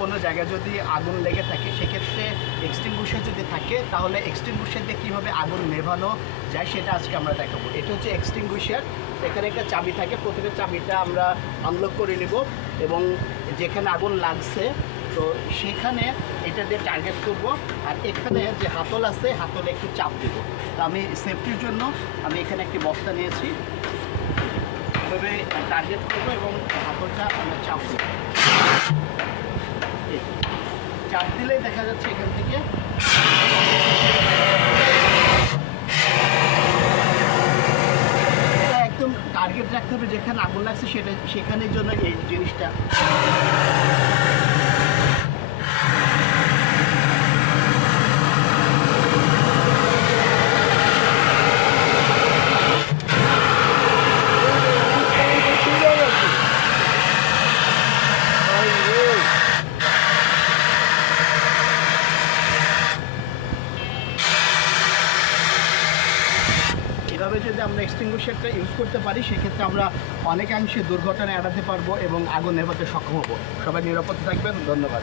কোনো জায়গায় যদি আগুন লেগে থাকে সেক্ষেত্রে এক্সটিংগুইশার যদি থাকে তাহলে এক্সটিংগুইশার দিয়ে কীভাবে আগুন নেভানো যায় সেটা আজকে আমরা দেখাবো। এটা হচ্ছে এক্সটিংগুইশার। এখানে একটা চাবি থাকে, প্রথমে চাবিটা আমরা আনলক করে নিব এবং যেখানে আগুন লাগছে তো সেখানে এটা দিয়ে টার্গেট করব, আর এখানে যে হাতল আছে হাতলে একটু চাপ দেব। তো আমি সেফটির জন্য আমি এখানে একটি বস্তা নিয়েছি, এভাবে টার্গেট করবো এবং হাতলটা আমরা চাপ দেবো। চাপ দিলে দেখা যাচ্ছে এখান থেকে একদম টার্গেট রাখতে হবে যেখানে আগুন লাগছে সেখানের জন্য এই জিনিসটা। এভাবে যদি আমরা এক্সটিংগুইশারটা ইউজ করতে পারি সেক্ষেত্রে আমরা অনেকাংশে দুর্ঘটনা এড়াতে পারবো এবং আগুন নেভাতে সক্ষম হবো। সবাই নিরাপদে থাকবেন। ধন্যবাদ।